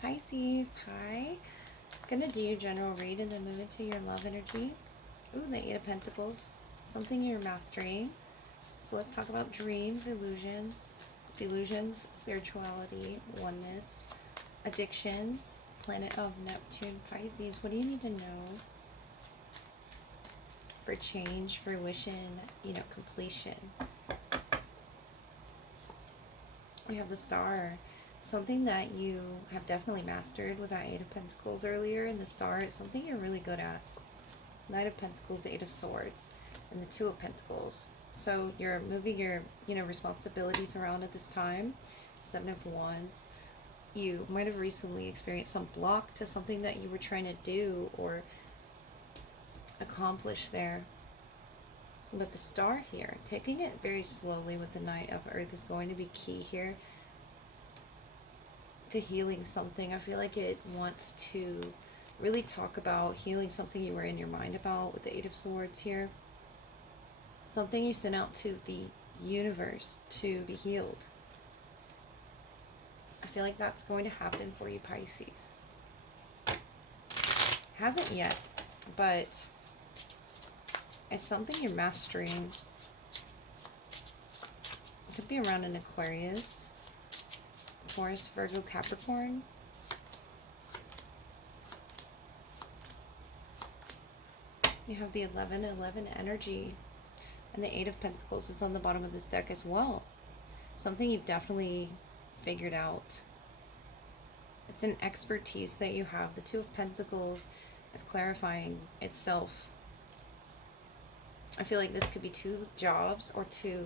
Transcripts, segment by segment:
Pisces, hi. Gonna do your general read and then move into your love energy. Ooh, the Eight of Pentacles. Something you're mastering. So let's talk about dreams, delusions, spirituality, oneness, addictions, planet of Neptune, Pisces. What do you need to know for change, fruition, completion? We have the Star. Something that you have definitely mastered with that Eight of Pentacles earlier, and the Star is something you're really good at. Knight of Pentacles, Eight of Swords, and the Two of Pentacles. So you're moving your, responsibilities around at this time. Seven of Wands. You might have recently experienced some block to something that you were trying to do or accomplish there. But the Star here, taking it very slowly with the Knight of Earth is going to be key here to healing something. I feel like it wants to really talk about healing something you were in your mind about with the Eight of Swords here. Something you sent out to the universe to be healed. I feel like that's going to happen for you, Pisces. Hasn't yet, but it's something you're mastering. It could be around an Aquarius, Taurus, Virgo, Capricorn. You have the 11-11 energy, and the Eight of Pentacles is on the bottom of this deck as well. Something you've definitely figured out. It's an expertise that you have. The Two of Pentacles is clarifying itself. I feel like this could be two jobs or two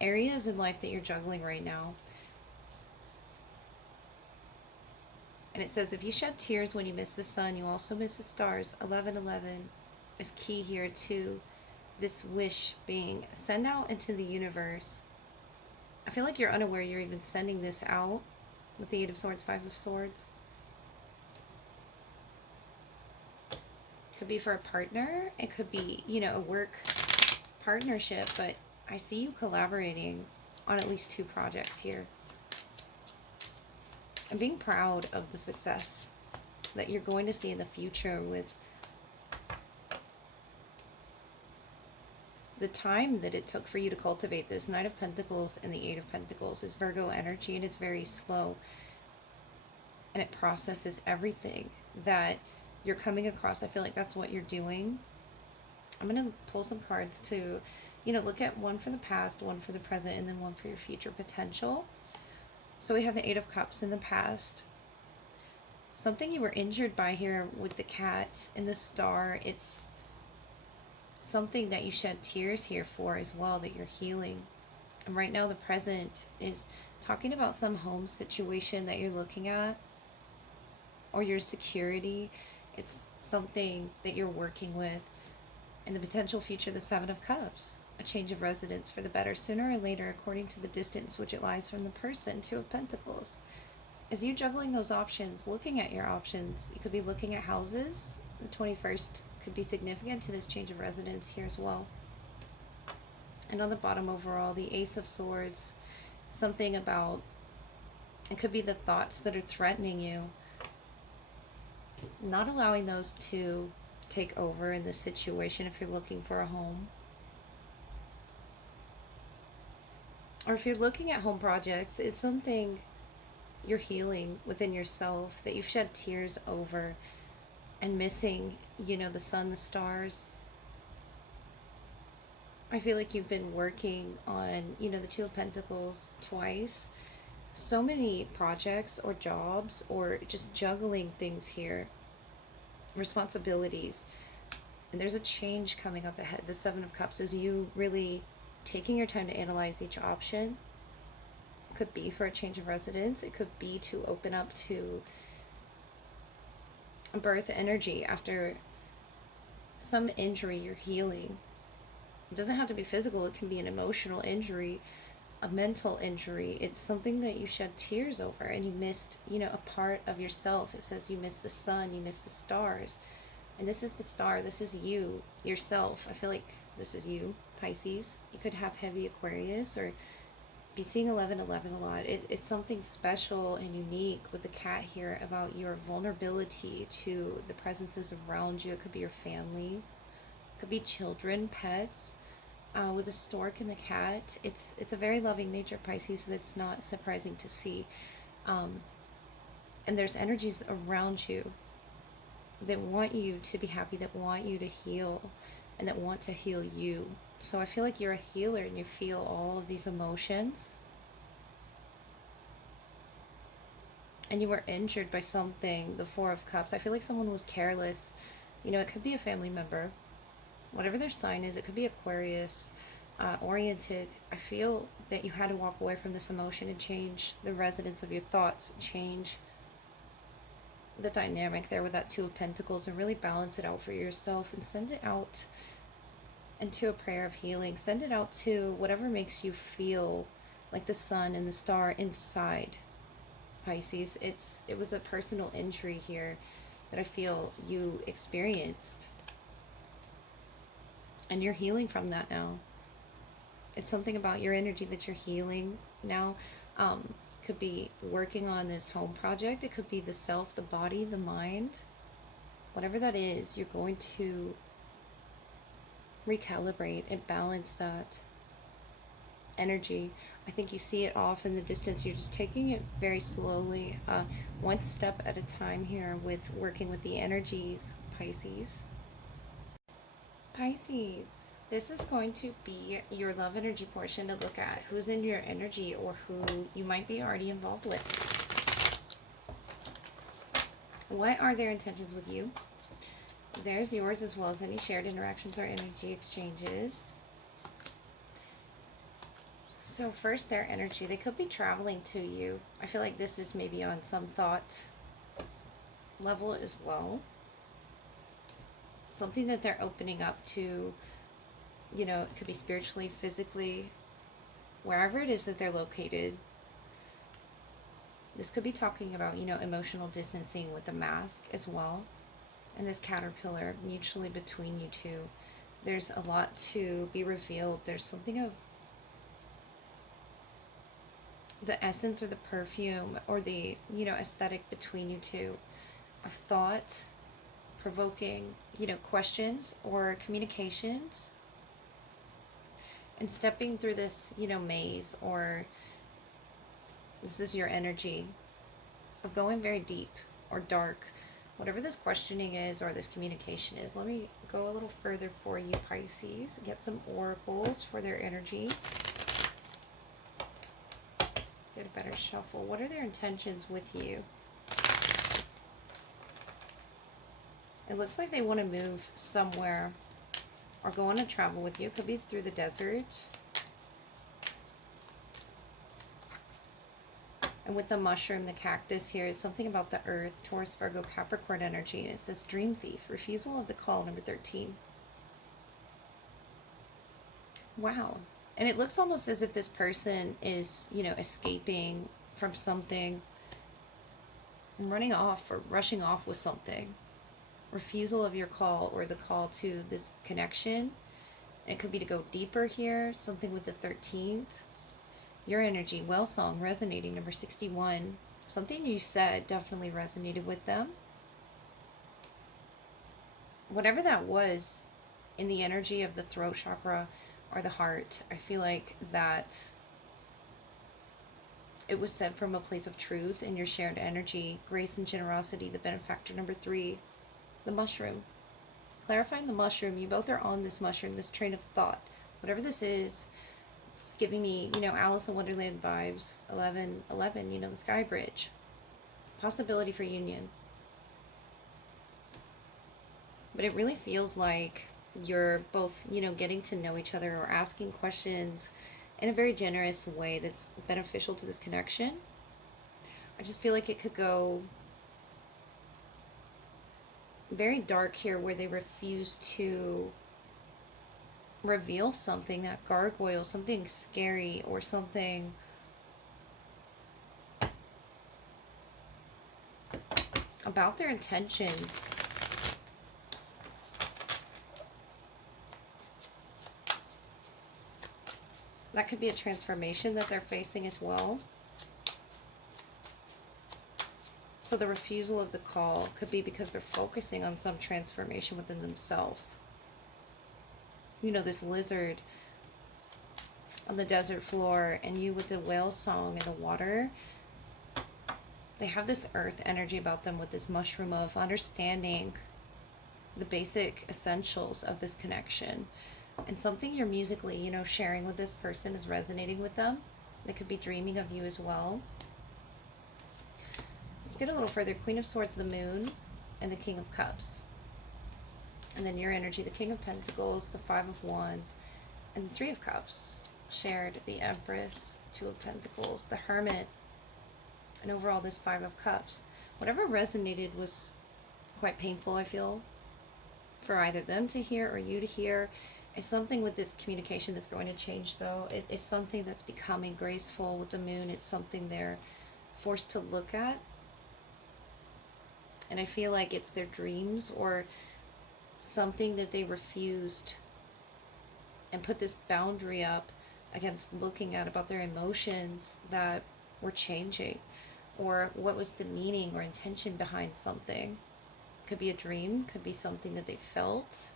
areas in life that you're juggling right now. And it says, if you shed tears when you miss the sun, you also miss the stars. 11-11 is key here to this wish being sent out into the universe. I feel like you're unaware you're even sending this out with the Eight of Swords, Five of Swords. Could be for a partner. It could be, a work partnership, but I see you collaborating on at least two projects here. And being proud of the success that you're going to see in the future with the time that it took for you to cultivate this. Knight of Pentacles and the Eight of Pentacles is Virgo energy, and it's very slow. And it processes everything that you're coming across. I feel like that's what you're doing. I'm going to pull some cards to, look at one for the past, one for the present, and then one for your future potential. So we have the Eight of Cups in the past. Something you were injured by here with the cat and the Star. It's something that you shed tears here for as well, that you're healing. And right now the present is talking about some home situation that you're looking at, or your security. It's something that you're working with. In the potential future, the Seven of Cups, a change of residence for the better sooner or later, according to the distance which it lies from the person. Two of Pentacles. As you're juggling those options, looking at your options, you could be looking at houses. The 21st could be significant to this change of residence here as well. And on the bottom overall, the Ace of Swords, something about, it could be the thoughts that are threatening you, not allowing those to take over in this situation if you're looking for a home. Or if you're looking at home projects, it's something you're healing within yourself that you've shed tears over and missing, the sun, the stars. I feel like you've been working on, the Two of Pentacles twice. So many projects or jobs or just juggling things here. Responsibilities. And there's a change coming up ahead. The Seven of Cups is you really taking your time to analyze each option. It could be for a change of residence. It could be to open up to birth energy after some injury you're healing. It doesn't have to be physical. It can be an emotional injury, a mental injury. It's something that you shed tears over and you missed, a part of yourself. It says you missed the sun, you missed the stars. And this is the Star. This is you, yourself. I feel like this is you, Pisces. You could have heavy Aquarius, or be seeing 1111 a lot. It's something special and unique with the cat here about your vulnerability to the presences around you. It could be your family, it could be children, pets. With the stork and the cat, it's a very loving nature, Pisces, so that's not surprising to see. And there's energies around you that want you to be happy, that want you to heal, and that want to heal you. So I feel like you're a healer and you feel all of these emotions. And you were injured by something, the Four of Cups. I feel like someone was careless. You know, it could be a family member. Whatever their sign is, it could be Aquarius oriented. I feel that you had to walk away from this emotion and change the resonance of your thoughts, change the dynamic there with that Two of Pentacles, and really balance it out for yourself and send it out into a prayer of healing. Send it out to whatever makes you feel like the sun and the star inside, Pisces. It was a personal injury here that I feel you experienced. And you're healing from that now. It's something about your energy that you're healing now. Could be working on this home project. It could be the self, the body, the mind. Whatever that is, you're going to recalibrate and balance that energy. I think you see it off in the distance. You're just taking it very slowly, one step at a time here with working with the energies, Pisces. Pisces, this is going to be your love energy portion to look at who's in your energy or who you might be already involved with. What are their intentions with you? There's yours, as well as any shared interactions or energy exchanges. So first, their energy. They could be traveling to you. I feel like this is maybe on some thought level as well. Something that they're opening up to, you know, it could be spiritually, physically, wherever it is that they're located. This could be talking about, you know, emotional distancing with the mask as well. And this caterpillar mutually between you two. There's a lot to be revealed. There's something of the essence or the perfume or the, you know, aesthetic between you two of thought provoking, you know, questions or communications, and stepping through this, you know, maze, or this is your energy of going very deep or dark, whatever this questioning is or this communication is. Let me go a little further for you, Pisces, get some oracles for their energy, get a better shuffle. What are their intentions with you? It looks like they want to move somewhere or go on a travel with you. It could be through the desert. And with the mushroom, the cactus here is something about the earth, Taurus, Virgo, Capricorn energy. And it says dream thief, refusal of the call, number 13. Wow. And it looks almost as if this person is, you know, escaping from something and running off or rushing off with something. Refusal of your call or the call to this connection. And it could be to go deeper here, something with the 13th. Your energy, well song, resonating, number 61. Something you said definitely resonated with them. Whatever that was in the energy of the throat chakra or the heart, I feel like that it was said from a place of truth in your shared energy, grace and generosity, the benefactor, number 3. The mushroom. Clarifying the mushroom. You both are on this mushroom, this train of thought. Whatever this is, it's giving me, you know, Alice in Wonderland vibes. 11, you know, the sky bridge. Possibility for union. But it really feels like you're both, you know, getting to know each other or asking questions in a very generous way that's beneficial to this connection. I just feel like it could go very dark here where they refuse to reveal something, that gargoyle, something scary or something about their intentions. That could be a transformation that they're facing as well. So the refusal of the call could be because they're focusing on some transformation within themselves. You know, this lizard on the desert floor and you with the whale song in the water, they have this earth energy about them with this mushroom of understanding the basic essentials of this connection. And something you're musically, you know, sharing with this person is resonating with them. They could be dreaming of you as well. Let's get a little further. Queen of Swords, the Moon, and the King of Cups. And then your energy, the King of Pentacles, the Five of Wands, and the Three of Cups. Shared the Empress, Two of Pentacles, the Hermit, and overall this Five of Cups. Whatever resonated was quite painful, I feel, for either them to hear or you to hear. It's something with this communication that's going to change, though. It's something that's becoming graceful with the Moon. It's something they're forced to look at. And I feel like it's their dreams or something that they refused and put this boundary up against looking at about their emotions that were changing, or what was the meaning or intention behind something. Could be a dream, could be something that they felt.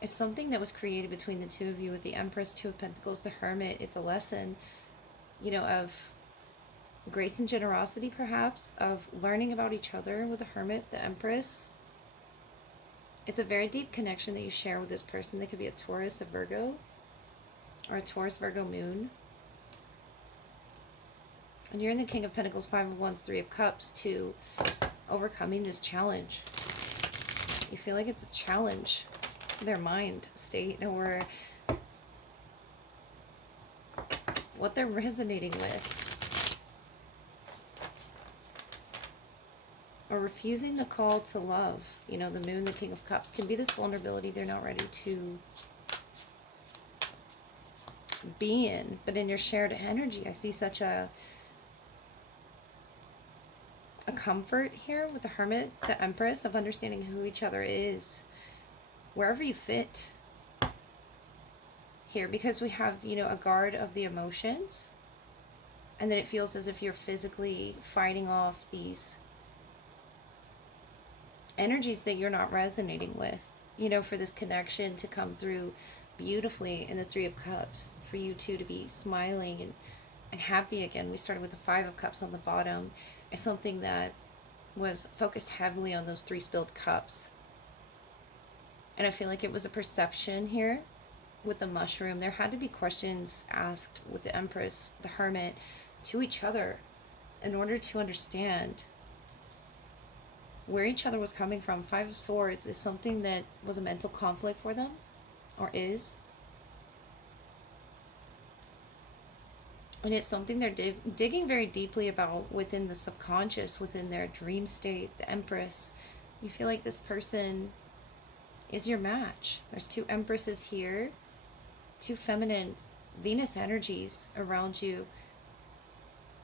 It's something that was created between the two of you with the Empress, Two of Pentacles, the Hermit. It's a lesson, you know, of grace and generosity, perhaps, of learning about each other with the Hermit, the Empress. It's a very deep connection that you share with this person. They could be a Taurus, a Virgo, or a Taurus, Virgo moon. And you're in the King of Pentacles, Five of Wands, Three of Cups, to overcoming this challenge. You feel like it's a challenge, their mind state, or what they're resonating with, or refusing the call to love. You know, the Moon, the King of Cups, can be this vulnerability they're not ready to be in. But in your shared energy, I see such a comfort here with the Hermit, the Empress, of understanding who each other is, wherever you fit here, because we have, you know, a guard of the emotions, and then it feels as if you're physically fighting off these energies that you're not resonating with, you know, for this connection to come through beautifully in the Three of Cups, for you two to be smiling and happy again. We started with the Five of Cups on the bottom. It's something that was focused heavily on those three spilled cups. And I feel like it was a perception here with the mushroom. There had to be questions asked with the Empress, the Hermit, to each other in order to understand where each other was coming from. Five of Swords is something that was a mental conflict for them, or is. And it's something they're digging very deeply about within the subconscious, within their dream state. The Empress, you feel like this person is your match. There's two Empresses here, two feminine Venus energies around you.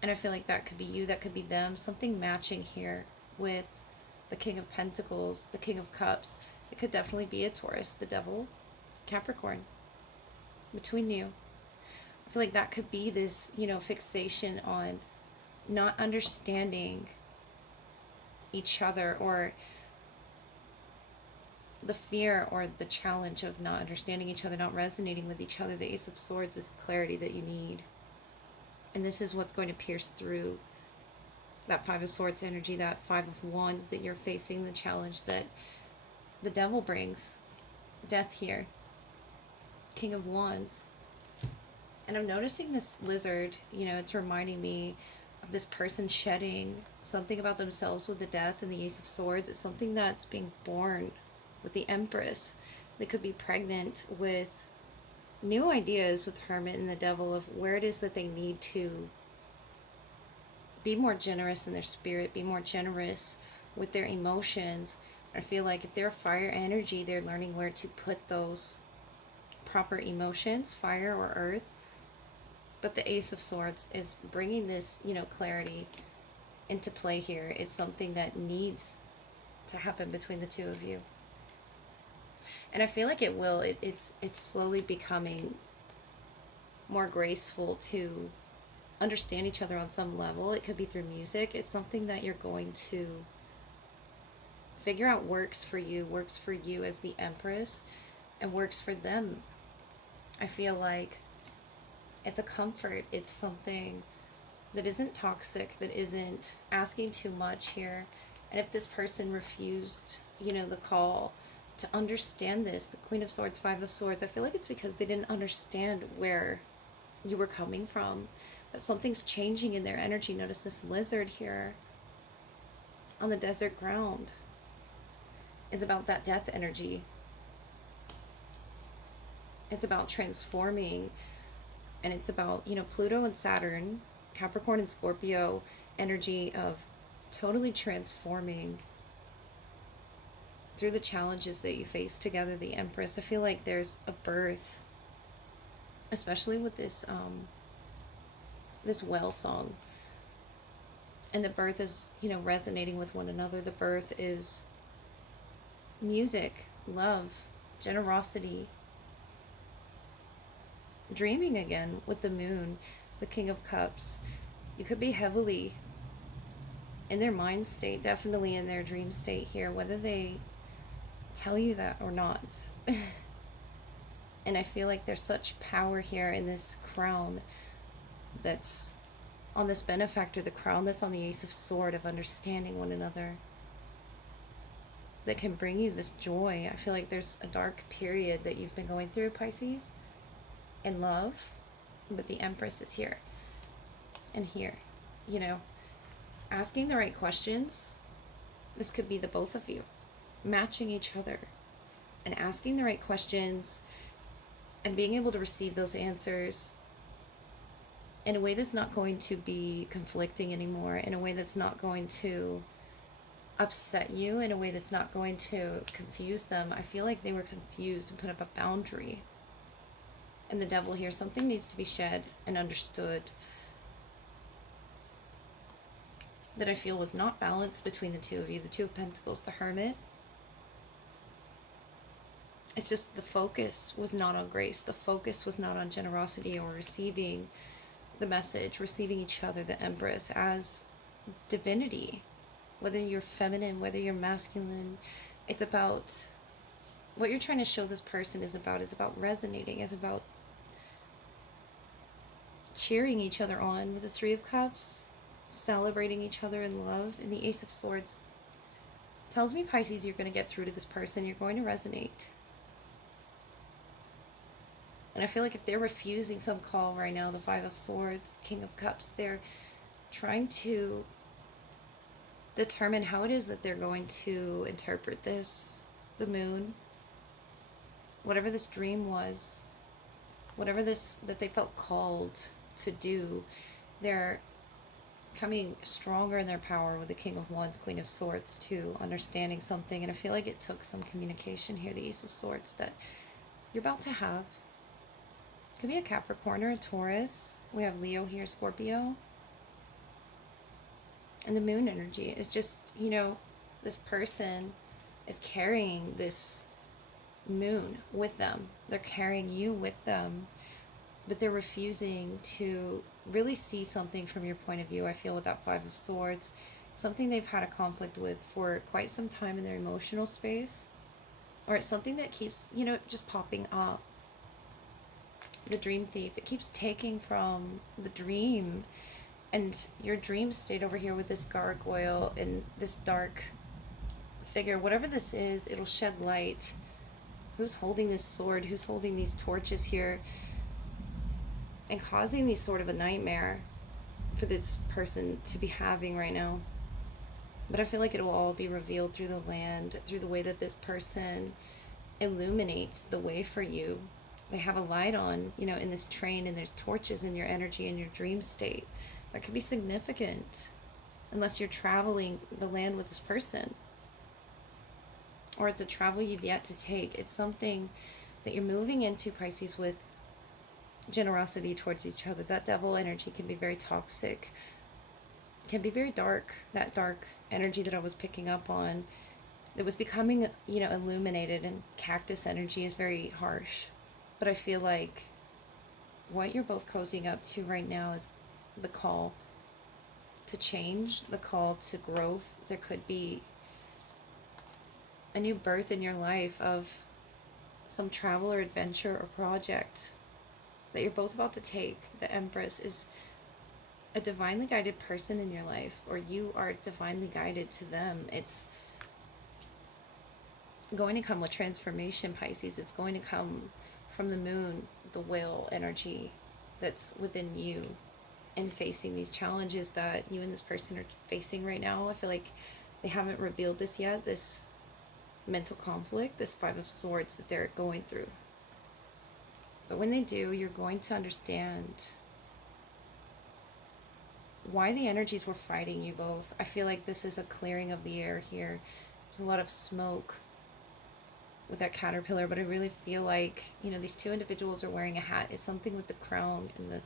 And I feel like that could be you, that could be them. Something matching here with the King of Pentacles, the King of Cups. It could definitely be a Taurus, the Devil, Capricorn, between you. I feel like that could be this, you know, fixation on not understanding each other, or the fear or the challenge of not understanding each other, not resonating with each other. The Ace of Swords is the clarity that you need. And this is what's going to pierce through that Five of Swords energy, that Five of Wands that you're facing, the challenge that the Devil brings. Death here. King of Wands. And I'm noticing this lizard, you know, it's reminding me of this person shedding something about themselves with the Death and the Ace of Swords. It's something that's being born with the Empress. They could be pregnant with new ideas with Hermit and the Devil of where it is that they need to be more generous in their spirit, be more generous with their emotions. I feel like if they're fire energy, they're learning where to put those proper emotions, fire or earth. But the Ace of Swords is bringing this, you know, clarity into play here. It's something that needs to happen between the two of you. And I feel like it will. It's slowly becoming more graceful to understand each other on some level. It could be through music. It's something that you're going to figure out works for you as the Empress, and works for them. I feel like it's a comfort. It's something that isn't toxic, that isn't asking too much here. And if this person refused, the call to understand this, the Queen of Swords, Five of Swords, I feel like it's because they didn't understand where you were coming from. But something's changing in their energy. Notice this lizard here on the desert ground is about that death energy. It's about transforming, and it's about, Pluto and Saturn, Capricorn and Scorpio energy of totally transforming through the challenges that you face together, the Empress. I feel like there's a birth, especially with this this whale song, and the birth is, resonating with one another. The birth is music, love, generosity, dreaming again with the moon, the King of Cups. You could be heavily in their mind state, definitely in their dream state here, whether they tell you that or not. And I feel like there's such power here in this crown that's on this benefactor, the crown that's on the Ace of Swords, of understanding one another, that can bring you this joy. I feel like there's a dark period that you've been going through, Pisces, in love, but the Empress is here and here, asking the right questions. This could be the both of you matching each other and asking the right questions and being able to receive those answers in a way that's not going to be conflicting anymore, in a way that's not going to upset you, in a way that's not going to confuse them. I feel like they were confused and put up a boundary. And the Devil here, something needs to be shed and understood that I feel was not balanced between the two of you. The Two of Pentacles, the Hermit. It's just the focus was not on grace. The focus was not on generosity or receiving the message, receiving each other, the Empress, as divinity. Whether you're feminine, whether you're masculine, it's about what you're trying to show this person is about resonating, is about cheering each other on with the Three of Cups, celebrating each other in love. And the Ace of Swords tells me, Pisces, you're going to get through to this person. You're going to resonate. And I feel like if they're refusing some call right now, the Five of Swords, King of Cups, they're trying to determine how it is that they're going to interpret this, the moon, whatever this dream was, whatever this that they felt called to do. They're coming stronger in their power with the King of Wands, Queen of Swords, to understanding something. And I feel like it took some communication here, the Ace of Swords, that you're about to have. Could be a Capricorn or a Taurus. We have Leo here, Scorpio. And the moon energy is just, this person is carrying this moon with them. They're carrying you with them, but they're refusing to really see something from your point of view. I feel with that Five of Swords, something they've had a conflict with for quite some time in their emotional space, or it's something that keeps, just popping up. The Dream Thief, it keeps taking from the dream, and your dream state over here with this gargoyle and this dark figure. Whatever this is, it'll shed light. Who's holding this sword? Who's holding these torches here? And causing these sort of a nightmare for this person to be having right now. But I feel like it will all be revealed through the land, through the way that this person illuminates the way for you. They have a light on, in this train, and there's torches in your energy, in your dream state. That could be significant, unless you're traveling the land with this person. Or it's a travel you've yet to take. It's something that you're moving into, Pisces, with generosity towards each other. That Devil energy can be very toxic, can be very dark. That dark energy that I was picking up on, that was becoming, illuminated, and cactus energy is very harsh. But I feel like what you're both cozying up to right now is the call to change, the call to growth. There could be a new birth in your life of some travel or adventure or project that you're both about to take. The Empress is a divinely guided person in your life, or you are divinely guided to them. It's going to come with transformation, Pisces. It's going to come from the moon, the whale energy that's within you, and facing these challenges that you and this person are facing right now. I feel like they haven't revealed this yet, this mental conflict, this Five of Swords that they're going through. But when they do, you're going to understand why the energies were fighting you both. I feel like this is a clearing of the air here. There's a lot of smoke with that caterpillar, but I really feel like, you know, these two individuals are wearing a hat. It's something with the crown and the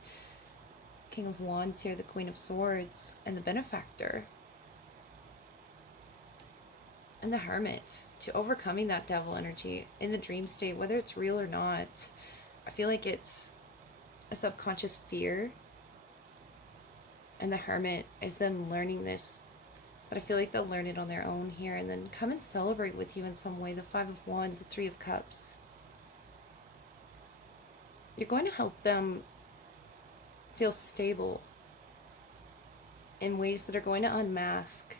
King of Wands here, the Queen of Swords, and the Benefactor. And the Hermit, to overcoming that devil energy in the dream state, whether it's real or not. I feel like it's a subconscious fear. And the Hermit is them learning this. But I feel like they'll learn it on their own here and then come and celebrate with you in some way. The Five of Wands, the Three of Cups. You're going to help them feel stable in ways that are going to unmask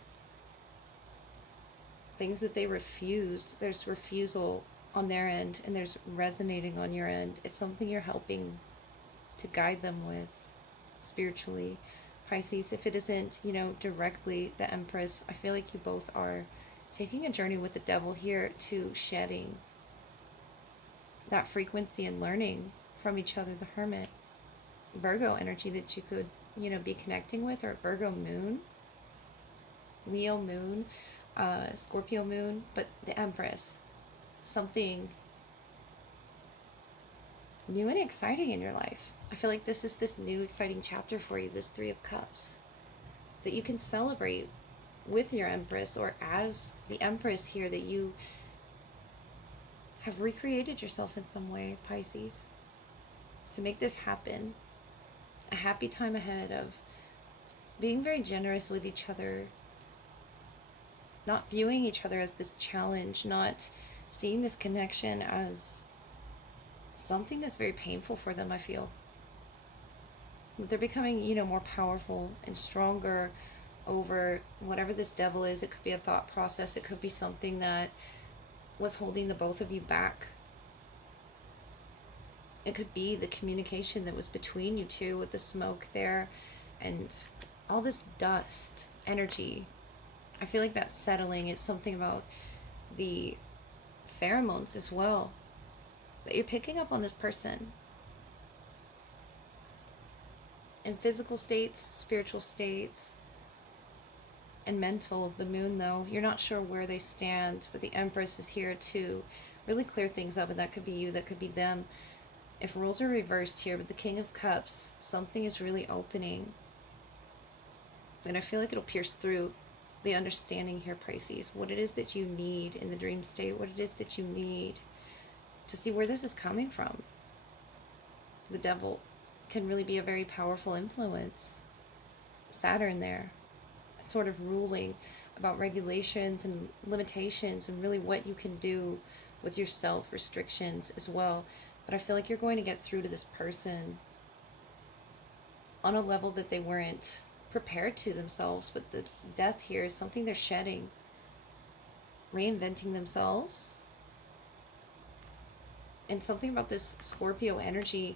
things that they refused. There's refusal on their end, and there's resonating on your end. It's something you're helping to guide them with spiritually, Pisces. If it isn't, you know, directly the Empress, I feel like you both are taking a journey with the devil here to shedding that frequency and learning from each other. The Hermit, Virgo energy that you could, you know, be connecting with, or Virgo moon, Leo moon, Scorpio moon, but the Empress, something new and exciting in your life. I feel like this is this new exciting chapter for you, this Three of Cups, that you can celebrate with your Empress, or as the Empress here, that you have recreated yourself in some way, Pisces, to make this happen. A happy time ahead of being very generous with each other, not viewing each other as this challenge, not seeing this connection as something that's very painful for them, I feel. They're becoming, you know, more powerful and stronger over whatever this devil is. It could be a thought process. It could be something that was holding the both of you back. It could be the communication that was between you two with the smoke there and all this dust energy. I feel like that's settling. It's something about the pheromones as well, that you're picking up on this person. In physical states, spiritual states, and mental. The moon, though, you're not sure where they stand, but the Empress is here to really clear things up, and that could be you, that could be them. If roles are reversed here, but the King of Cups, something is really opening. And I feel like it'll pierce through the understanding here, Pisces, what it is that you need in the dream state, what it is that you need to see where this is coming from. The devil can really be a very powerful influence. Saturn there, sort of ruling about regulations and limitations and really what you can do with yourself, restrictions as well. But I feel like you're going to get through to this person on a level that they weren't prepared to themselves. But the death here is something they're shedding, reinventing themselves. And something about this Scorpio energy,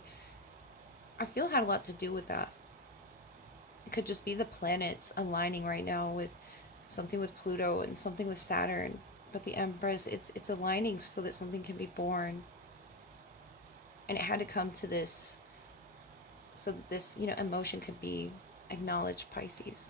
I feel, had a lot to do with that. It could just be the planets aligning right now with something with Pluto and something with Saturn. But the Empress, it's aligning so that something can be born. And it had to come to this so that this, you know, emotion could be acknowledged, Pisces.